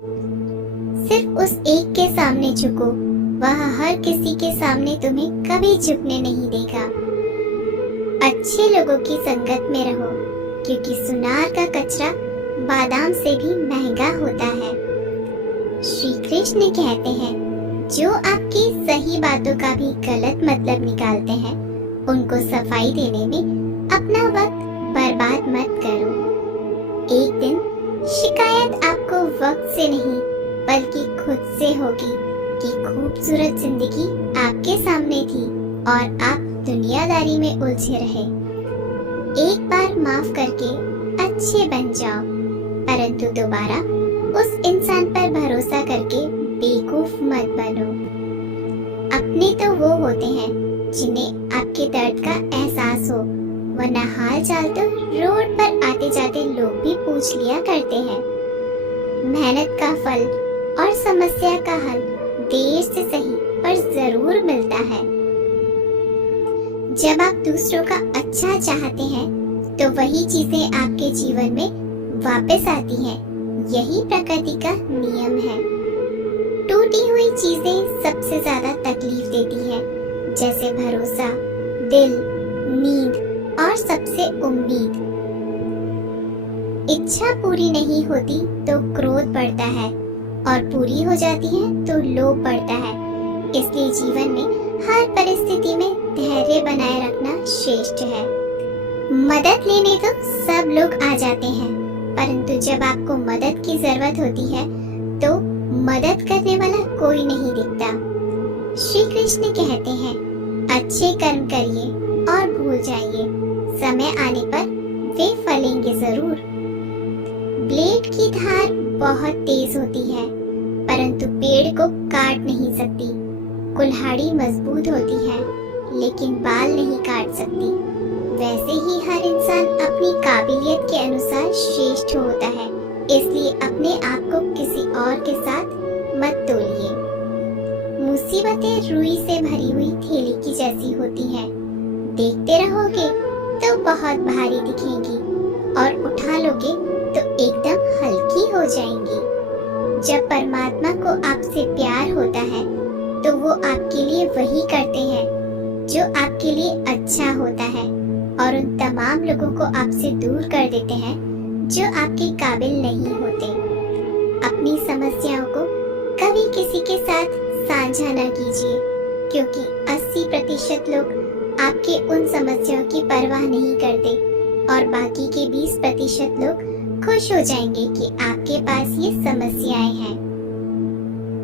सिर्फ उस एक के सामने झुको, वह हर किसी के सामने तुम्हें कभी झुकने नहीं देगा। अच्छे लोगों की संगत में रहो, क्योंकि सुनार का कचरा बादाम से भी महंगा होता है। श्री कृष्ण कहते हैं, जो आपकी सही बातों का भी गलत मतलब निकालते हैं, उनको सफाई देने में अपना वक्त बर्बाद मत करो। एक दिन शिकायत आपको वक्त से नहीं बल्कि खुद से होगी कि खूबसूरत जिंदगी आपके सामने थी और आप दुनियादारी में उलझे रहे। एक बार माफ करके अच्छे बन जाओ, परंतु दोबारा उस इंसान पर भरोसा करके बेवकूफ मत बनो। अपने तो वो होते हैं जिन्हें आपके दर्द का एहसास हो, वरना हाल चाल तो रोड पर आते जाते लोग भी पूछ लिया करते हैं। मेहनत का फल और समस्या का हल देर से सही पर जरूर मिलता है। जब आप दूसरों का अच्छा चाहते हैं तो वही चीजें आपके जीवन में वापस आती हैं। यही प्रकृति का नियम है। टूटी हुई चीजें सबसे ज्यादा तकलीफ देती हैं, जैसे भरोसा, दिल, नींद और सबसे उम्मीद। इच्छा पूरी नहीं होती तो क्रोध बढ़ता है और पूरी हो जाती है तो लोभ बढ़ता है। इसलिए जीवन में हर परिस्थिति में धैर्य बनाए रखना श्रेष्ठ है। मदद लेने तो सब लोग आ जाते हैं, परंतु जब आपको मदद की जरूरत होती है तो मदद करने वाला कोई नहीं दिखता। श्री कृष्ण कहते हैं, अच्छे कर्म करिए और भूल जाइए, समय आने पर वे फलेंगे जरूर। ब्लेड की धार बहुत तेज होती है, परंतु पेड़ को काट नहीं सकती। कुल्हाड़ी मजबूत होती है, लेकिन बाल नहीं काट सकती। वैसे ही हर इंसान अपनी काबिलियत के अनुसार श्रेष्ठ होता है, इसलिए अपने आप को किसी और के साथ मत तोलिए। मुसीबतें रुई से भरी हुई थैली की जैसी होती हैं। देखते रहोगे तो बहुत भारी दिखेंगी और उठा लोगे तो एकदम हल्की हो जाएंगी। जब परमात्मा को आपसे प्यार होता है तो वो आपके लिए वही करते हैं जो आपके लिए अच्छा होता है, और उन तमाम लोगों को आपसे दूर कर देते हैं जो आपके काबिल नहीं होते। अपनी समस्याओं को कभी किसी के साथ साझा न कीजिए, क्योंकि 80% लोग आपके उन समस्याओं की परवाह नहीं करते और बाकी के 20% लोग खुश हो जाएंगे कि आपके पास ये समस्याएं हैं।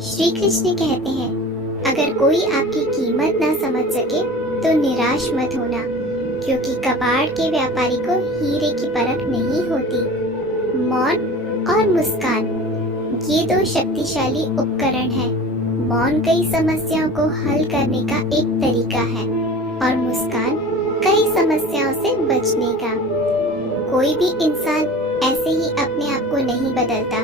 श्री कृष्ण कहते हैं, अगर कोई आपकी कीमत ना समझ सके तो निराश मत होना, क्योंकि कबाड़ के व्यापारी को हीरे की परख नहीं होती। मौन और मुस्कान, ये दो शक्तिशाली उपकरण हैं। मौन कई समस्याओं को हल करने का एक तरीका है और मुस्कान कई समस्याओं से बचने का। कोई भी इंसान ऐसे ही अपने आप को नहीं बदलता।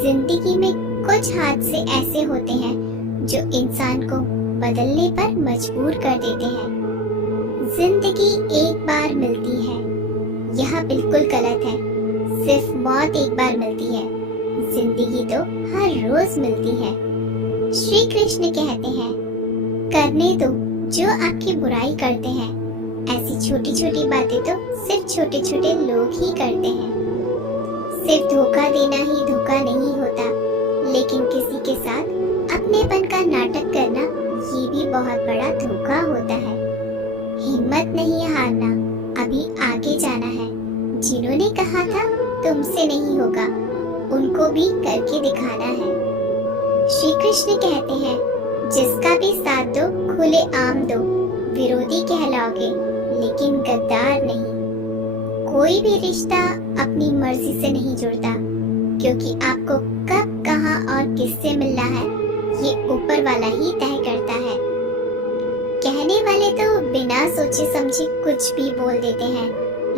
जिंदगी में कुछ हादसे ऐसे होते हैं जो इंसान को बदलने पर मजबूर कर देते हैं। जिंदगी एक बार मिलती है, यह बिल्कुल गलत है। सिर्फ मौत एक बार मिलती है, जिंदगी तो हर रोज मिलती है। श्री कृष्ण कहते हैं, करने दो जो आपकी बुराई करते हैं। ऐसी छोटी छोटी बातें तो सिर्फ छोटे छोटे लोग ही करते हैं। सिर्फ धोखा देना ही धोखा नहीं होता, लेकिन किसी के साथ अपनेपन का नाटक करना ये भी बहुत बड़ा धोखा होता है। हिम्मत नहीं हारना, अभी आगे जाना है। जिन्होंने कहा था तुमसे नहीं होगा, उनको भी करके दिखाना है। श्री कृष्ण कहते हैं, जिसका भी साथ दो खुले आम दो, विरोधी कहलाओगे लेकिन गद्दार नहीं। कोई भी रिश्ता अपनी मर्जी से नहीं जुड़ता, क्योंकि आपको कब, कहां और किससे मिलना है ये ऊपर वाला ही तय करता है। कहने वाले तो बिना सोचे समझे कुछ भी बोल देते हैं,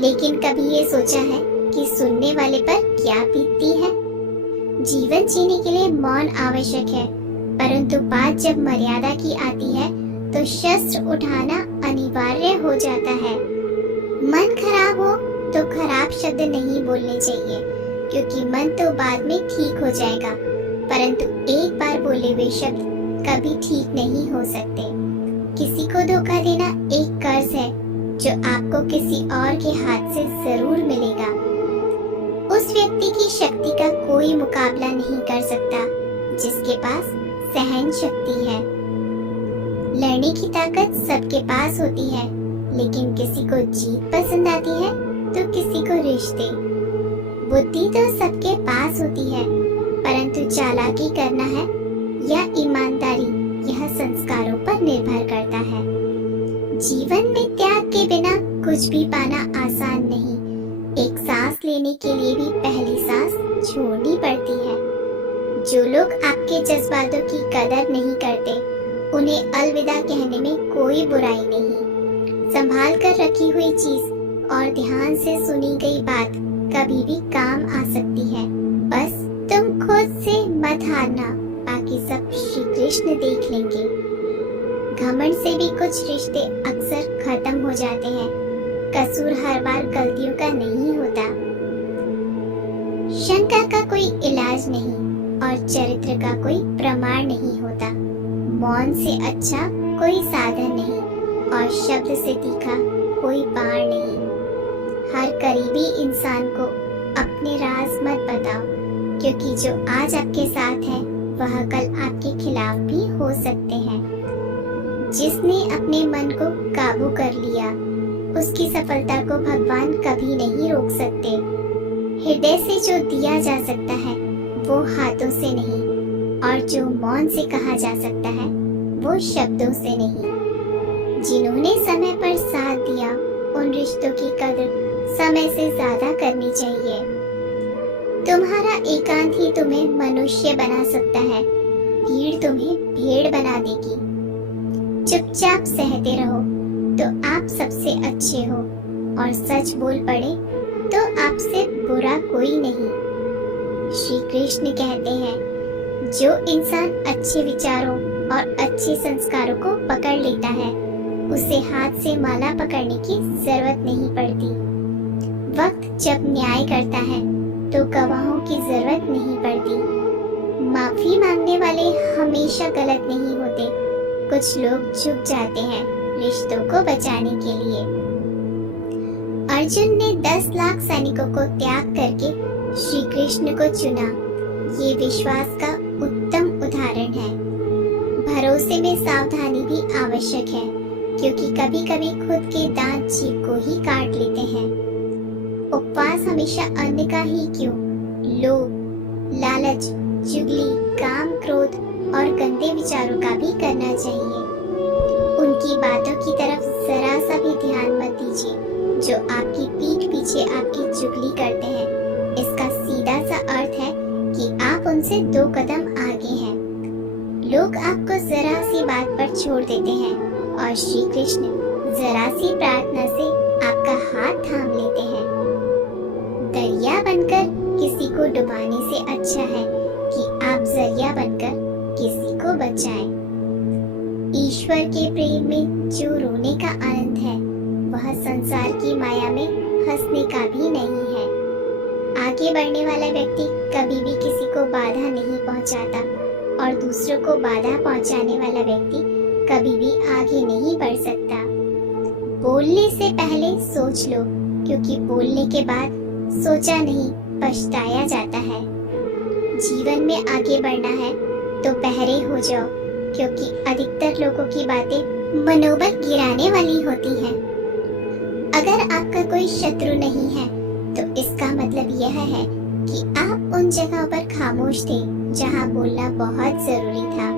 लेकिन कभी ये सोचा है कि सुनने वाले पर क्या बीतती है। जीवन जीने के लिए मौन आवश्यक है, परंतु बात जब मर्यादा की आती है तो शस्त्र उठाना अनिवार्य हो जाता है। मन खराब हो तो खराब शब्द नहीं बोलने चाहिए, क्योंकि मन तो बाद में ठीक हो जाएगा, परंतु एक बार बोले हुए शब्द कभी ठीक नहीं हो सकते। किसी को धोखा देना एक कर्ज है जो आपको किसी और के हाथ से जरूर मिलेगा। उस व्यक्ति की शक्ति का कोई मुकाबला नहीं कर सकता जिसके पास सहन शक्ति है। लड़ने की ताकत सबके पास होती है, लेकिन किसी को जीत पसंद आती है तो किसी को रिश्ते। बुद्धि तो सबके पास होती है, परंतु चालाकी करना है या ईमानदारी यह संस्कारों पर निर्भर करता है। जीवन में त्याग के बिना कुछ भी पाना आसान नहीं। एक सांस लेने के लिए भी पहली सांस छोड़नी पड़ती है। जो लोग आपके जज्बातों की कदर नहीं करते, उन्हें अलविदा कहने में कोई बुराई नहीं। संभाल कर रखी हुई चीज और ध्यान से सुनी गई बात कभी भी काम आ सकती है। बस तुम खुद से मत हारना, बाकी सब श्री कृष्ण देख लेंगे। घमंड से भी कुछ रिश्ते अक्सर खत्म हो जाते हैं। कसूर हर बार गलतियों का नहीं होता। शंका का कोई इलाज नहीं और चरित्र का कोई प्रमाण नहीं होता। मौन से अच्छा कोई साधन नहीं और शब्द से तीखा कोई बाण नहीं। हर करीबी इंसान को अपने राज मत बताओ, क्योंकि जो आज आपके साथ है वह कल आपके खिलाफ भी हो सकते हैं। जिसने अपने मन को काबू कर लिया, उसकी सफलता को भगवान कभी नहीं रोक सकते। हृदय से जो दिया जा सकता है वो हाथों से नहीं, और जो मौन से कहा जा सकता है वो शब्दों से नहीं। जिन्होंने समय पर साथ दिया, उन रिश्तों की कदर समय से ज्यादा करनी चाहिए। तुम्हारा एकांत ही तुम्हें मनुष्य बना सकता है, भीड़ तुम्हें भेड़ बना देगी। चुपचाप सहते रहो तो आप सबसे अच्छे हो, और सच बोल पड़े तो आपसे बुरा कोई नहीं। श्री कृष्ण कहते हैं, जो इंसान अच्छे विचारों और अच्छे संस्कारों को पकड़ लेता है, उसे हाथ से माला पकड़ने की जरूरत नहीं पड़ती। वक्त जब न्याय करता है तो गवाहों की जरूरत नहीं पड़ती। माफी मांगने वाले हमेशा गलत नहीं होते। कुछ लोग झुक जाते हैं रिश्तों को बचाने के लिए। अर्जुन ने 10 लाख सैनिकों को त्याग करके श्री कृष्ण को चुना। ये विश्वास का उत्तम उदाहरण है। भरोसे में सावधानी भी आवश्यक है, क्योंकि कभी कभी खुद के दांत जीभ को ही काट लेते हैं। उपवास हमेशा अन्य का ही क्यों, लोभ, लालच, चुगली, काम, क्रोध और गंदे विचारों का भी करना चाहिए। उनकी बातों की तरफ जरा सा भी ध्यान मत दीजिए जो आपकी पीठ पीछे आपकी चुगली करते हैं। इसका सीधा सा अर्थ है कि आप उनसे 2 कदम आगे हैं। लोग आपको जरा सी बात पर छोड़ देते हैं, और श्री कृष्ण जरा सी प्रार्थना से आपका हाथ थाम लेते हैं। दरिया बनकर किसी को डुबाने से अच्छा है कि आप जरिया बनकर किसी को बचाएं। ईश्वर के प्रेम में जो रोने का आनंद है, वह संसार की माया में हंसने का भी नहीं है। आगे बढ़ने वाला व्यक्ति कभी भी किसी को बाधा नहीं पहुंचाता, और दूसरों को बाधा पहुंचाने वाला व्यक्ति कभी भी आगे नहीं बढ़ सकता। बोलने से पहले सोच लो, क्योंकि बोलने के बाद सोचा नहीं पछताया जाता है। जीवन में आगे बढ़ना है तो पहरे हो जाओ, क्योंकि अधिकतर लोगों की बातें मनोबल गिराने वाली होती हैं। अगर आपका कोई शत्रु नहीं है तो इसका मतलब यह है कि आप उन जगहों पर खामोश थे जहां बोलना बहुत जरूरी था।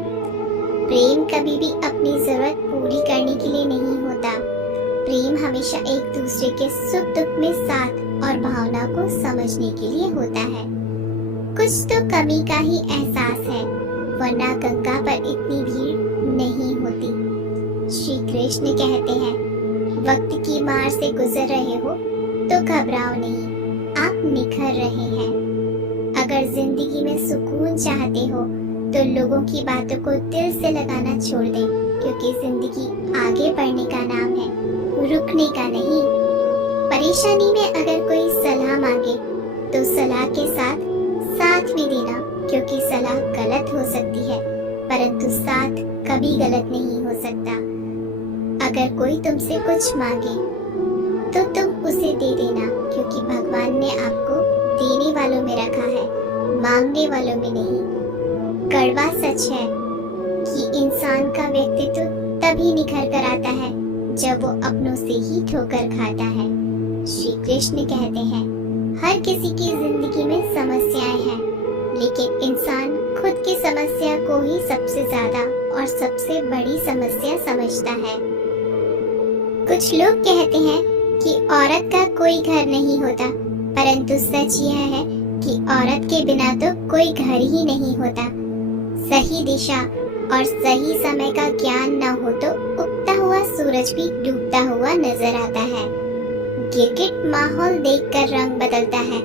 प्रेम कभी भी अपनी जरूरत पूरी करने के लिए नहीं होता। प्रेम हमेशा एक दूसरे के सुख दुख में साथ और भावना को समझने के लिए होता है। कुछ तो कमी का ही एहसास है, वरना गंगा पर इतनी भीड़ नहीं होती। श्री कृष्ण कहते हैं, वक्त की मार से गुजर रहे हो तो घबराओ नहीं, आप निखर रहे हैं। अगर जिंदगी में सुकून चाहते हो तो लोगों की बातों को दिल से लगाना छोड़ दें, क्योंकि जिंदगी आगे बढ़ने का नाम है, रुकने का नहीं। परेशानी में अगर कोई सलाह मांगे तो सलाह के साथ साथ भी देना, क्योंकि सलाह गलत हो सकती है परंतु साथ कभी गलत नहीं हो सकता। अगर कोई तुमसे कुछ मांगे तो तुम उसे दे देना, क्योंकि भगवान ने आपको देने वालों में रखा है, मांगने वालों में नहीं। कड़वा सच है कि इंसान का व्यक्तित्व तभी निखर कर आता है जब वो अपनों से ही ठोकर खाता है। श्री कृष्ण कहते हैं, हर किसी की जिंदगी में समस्याएं हैं, लेकिन इंसान खुद की समस्या को ही सबसे ज्यादा और सबसे बड़ी समस्या समझता है। कुछ लोग कहते हैं कि औरत का कोई घर नहीं होता, परंतु सच यह है कि औरत के बिना तो कोई घर ही नहीं होता। सही दिशा और सही समय का ज्ञान न हो तो उगता हुआ सूरज भी डूबता हुआ नजर आता है। गिरगिट माहौल देखकर रंग बदलता है,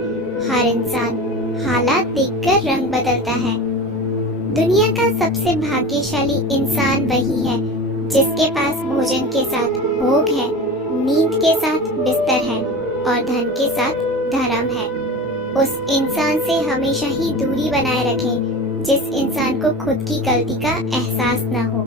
हर इंसान हालात देखकर रंग बदलता है। दुनिया का सबसे भाग्यशाली इंसान वही है जिसके पास भोजन के साथ भोग है, नींद के साथ बिस्तर है और धन के साथ धर्म है। उस इंसान से हमेशा ही दूरी बनाए रखें जिस इंसान को खुद की गलती का एहसास न हो।